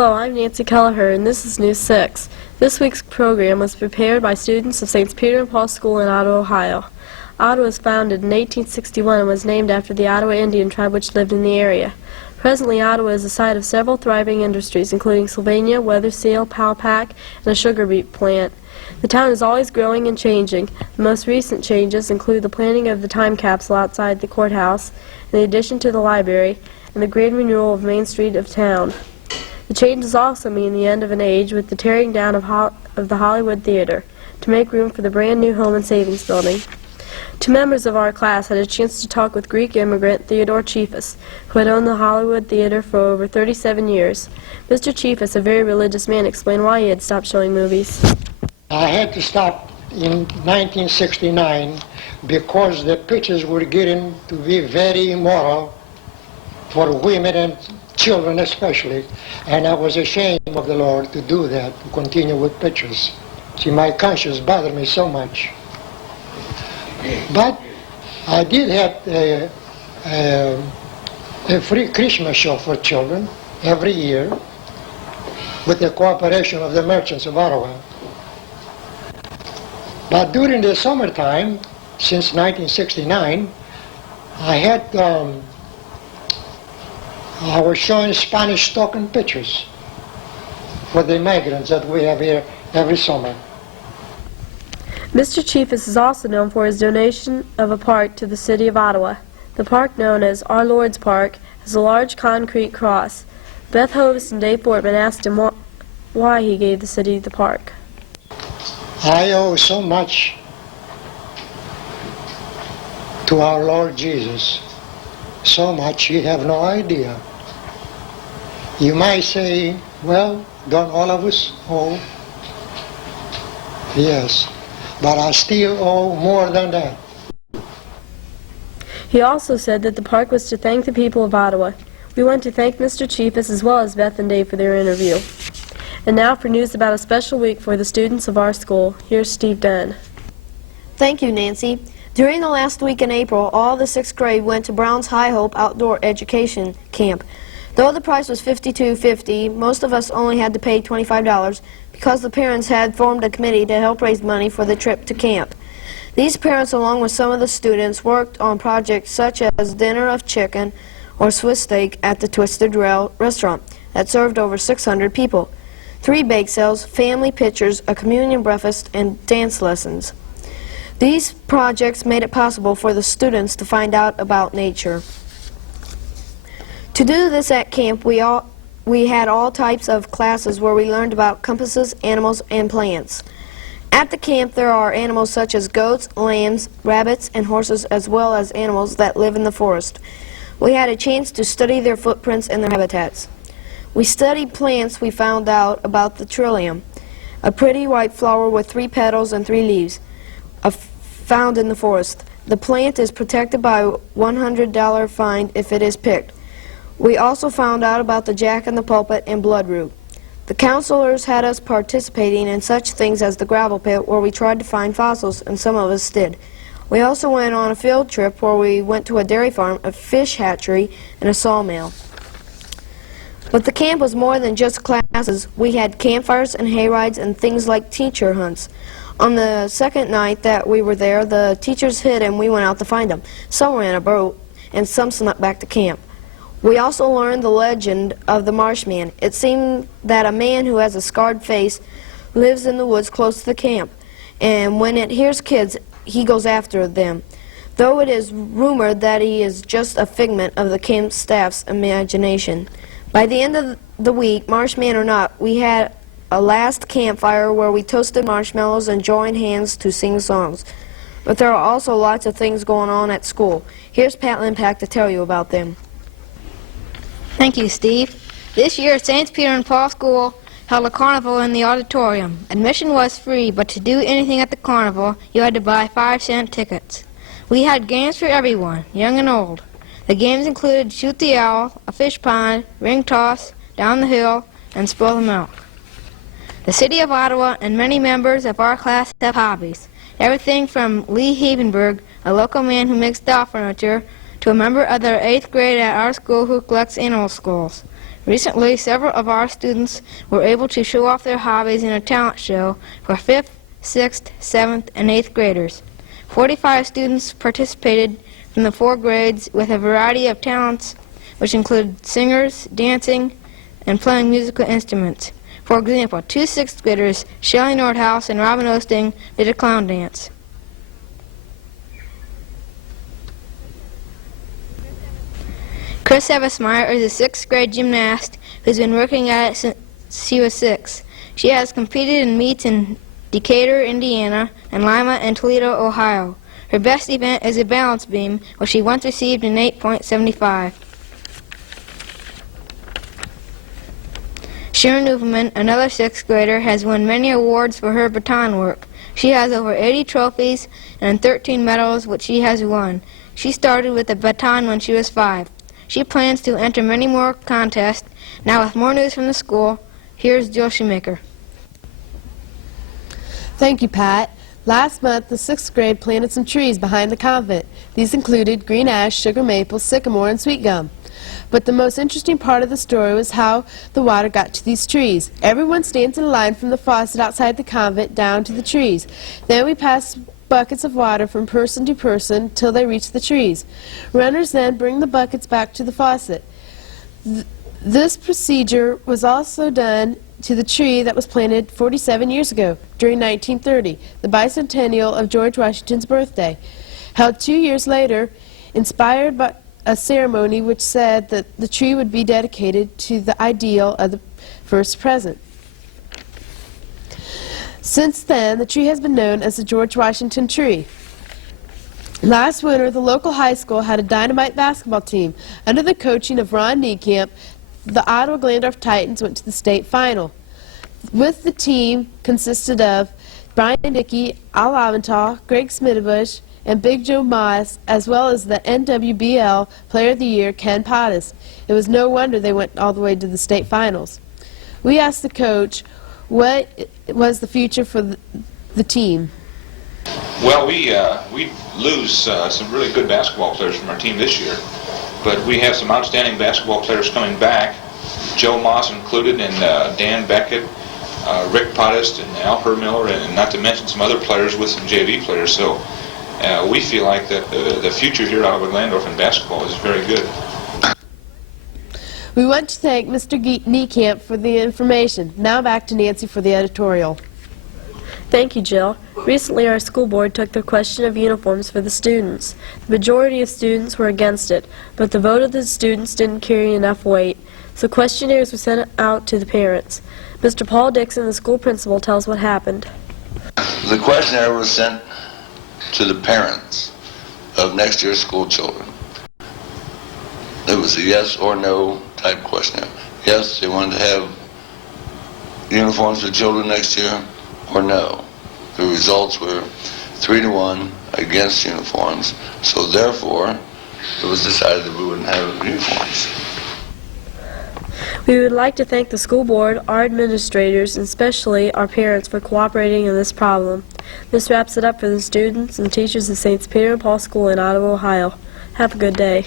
Hello, I'm Nancy Kelleher, and this is News 6. This week's program was prepared by students of St. Peter and Paul School in Ottawa, Ohio. Ottawa was founded in 1861 and was named after the Ottawa Indian tribe which lived in the area. Presently, Ottawa is the site of several thriving industries, including Sylvania, weather seal, Limpack, and a sugar beet plant. The town is always growing and changing. The most recent changes include the planting of the time capsule outside the courthouse, and the addition to the library, and the grand renewal of Main Street of town. The changes also mean the end of an age with the tearing down of the Hollywood Theater to make room for the brand new Home and Savings Building. Two members of our class had a chance to talk with Greek immigrant Theodore Chiefis, who had owned the Hollywood Theater for over 37 years. Mr. Chiefis, a very religious man, explained why he had stopped showing movies. I had to stop in 1969 because the pictures were getting to be very immoral for women and children especially, and I was ashamed of the Lord to do that, to continue with pictures. See, my conscience bothered me so much. But I did have a free Christmas show for children every year with the cooperation of the merchants of Ottawa. But during the summertime, since 1969, I was showing Spanish talking pictures for the migrants that we have here every summer. Mr. Chiefis is also known for his donation of a park to the city of Ottawa. The park, known as Our Lord's Park, has a large concrete cross. Beth Hovis and Dave Fortman asked him why he gave the city the park. I owe so much to our Lord Jesus, so much you have no idea. You might say, well, don't all of us owe? Yes, but I still owe more than that. He also said that the park was to thank the people of Ottawa. We want to thank Mr. Chiefis as well as Beth and Dave for their interview. And now for news about a special week for the students of our school. Here's Steve Dunn. Thank you, Nancy. During the last week in April, all the 6th grade went to Brown's High Hope Outdoor Education Camp. Though the price was $52.50, most of us only had to pay $25 because the parents had formed a committee to help raise money for the trip to camp. These parents, along with some of the students, worked on projects such as dinner of chicken or Swiss steak at the Twisted Rail restaurant that served over 600 people, 3 bake sales, family pictures, a communion breakfast, and dance lessons. These projects made it possible for the students to find out about nature. To do this at camp, we had all types of classes where we learned about compasses, animals, and plants. At the camp, there are animals such as goats, lambs, rabbits, and horses, as well as animals that live in the forest. We had a chance to study their footprints and their habitats. We studied plants. We found out about the trillium, a pretty white flower with 3 petals and 3 leaves, found in the forest. The plant is protected by a $100 fine if it is picked. We also found out about the jack-in-the-pulpit and bloodroot. The counselors had us participating in such things as the gravel pit, where we tried to find fossils, and some of us did. We also went on a field trip where we went to a dairy farm, a fish hatchery, and a sawmill. But the camp was more than just classes. We had campfires and hayrides and things like teacher hunts. On the second night that we were there, the teachers hid and we went out to find them. Some were in a boat, and some snuck back to camp. We also learned the legend of the Marshman. It seemed that a man who has a scarred face lives in the woods close to the camp, and when it hears kids, he goes after them, though it is rumored that he is just a figment of the camp staff's imagination. By the end of the week, Marshman or not, we had a last campfire where we toasted marshmallows and joined hands to sing songs. But there are also lots of things going on at school. Here's Pat Limpack to tell you about them. Thank you, Steve. This year, St. Peter and Paul School held a carnival in the auditorium. Admission was free, but to do anything at the carnival, you had to buy 5-cent tickets. We had games for everyone, young and old. The games included shoot the owl, a fish pond, ring toss, down the hill, and spill the milk. The city of Ottawa and many members of our class have hobbies. Everything from Lee Havenberg, a local man who makes doll furniture, to a member of the 8th grade at our school who collects animal skulls. Recently, several of our students were able to show off their hobbies in a talent show for 5th, 6th, 7th, and 8th graders. 45 students participated from the 4 grades with a variety of talents, which included singers, dancing, and playing musical instruments. For example, 2 6th graders, Shelley Nordhaus and Robin Osting, did a clown dance. Chris Evesmeyer is a 6th grade gymnast who's been working at it since she was 6. She has competed in meets in Decatur, Indiana, and Lima and Toledo, Ohio. Her best event is a balance beam, which she once received an 8.75. Sharon Newman, another 6th grader, has won many awards for her baton work. She has over 80 trophies and 13 medals which she has won. She started with a baton when she was 5. She plans to enter many more contests. Now with more news from the school, here's Jill Schumaker. Thank you, Pat. Last month, the 6th grade planted some trees behind the convent. These included green ash, sugar maple, sycamore, and sweet gum. But the most interesting part of the story was how the water got to these trees. Everyone stands in a line from the faucet outside the convent down to the trees. Then we pass buckets of water from person to person till they reach the trees. Runners then bring the buckets back to the faucet. This procedure was also done to the tree that was planted 47 years ago, during 1930, the bicentennial of George Washington's birthday, held 2 years later, inspired by a ceremony which said that the tree would be dedicated to the ideal of the first president. Since then, the tree has been known as the George Washington tree. Last winter, the local high school had a dynamite basketball team. Under the coaching of Ron Niekamp, the Ottawa Glandorf Titans went to the state final. With the team consisted of Brian Dickey, Al Avental, Greg Smittebush, and Big Joe Moss, as well as the NWBL Player of the Year, Ken Pottis. It was no wonder they went all the way to the state finals. We asked the coach what was the future for the team. Well, we lose some really good basketball players from our team this year, but we have some outstanding basketball players coming back, Joe Moss included, and Dan Beckett, Rick Pottis, and Al Hermiller, and not to mention some other players with some JV players. So we feel like that the future here out of Glandorf in basketball is very good. We want to thank Mr. Niekamp for the information. Now back to Nancy for the editorial. Thank you, Jill. Recently, our school board took the question of uniforms for the students. The majority of students were against it, but the vote of the students didn't carry enough weight, so questionnaires were sent out to the parents. Mr. Paul Dixon, the school principal, tells what happened. The questionnaire was sent to the parents of next year's school children. It was a yes or no type questionnaire. Yes, they wanted to have uniforms for children next year, or no. The results were 3-1 against uniforms, so therefore it was decided that we wouldn't have uniforms. We would like to thank the school board, our administrators, and especially our parents for cooperating in this problem. This wraps it up for the students and teachers of St. Peter and Paul School in Ottawa, Ohio. Have a good day.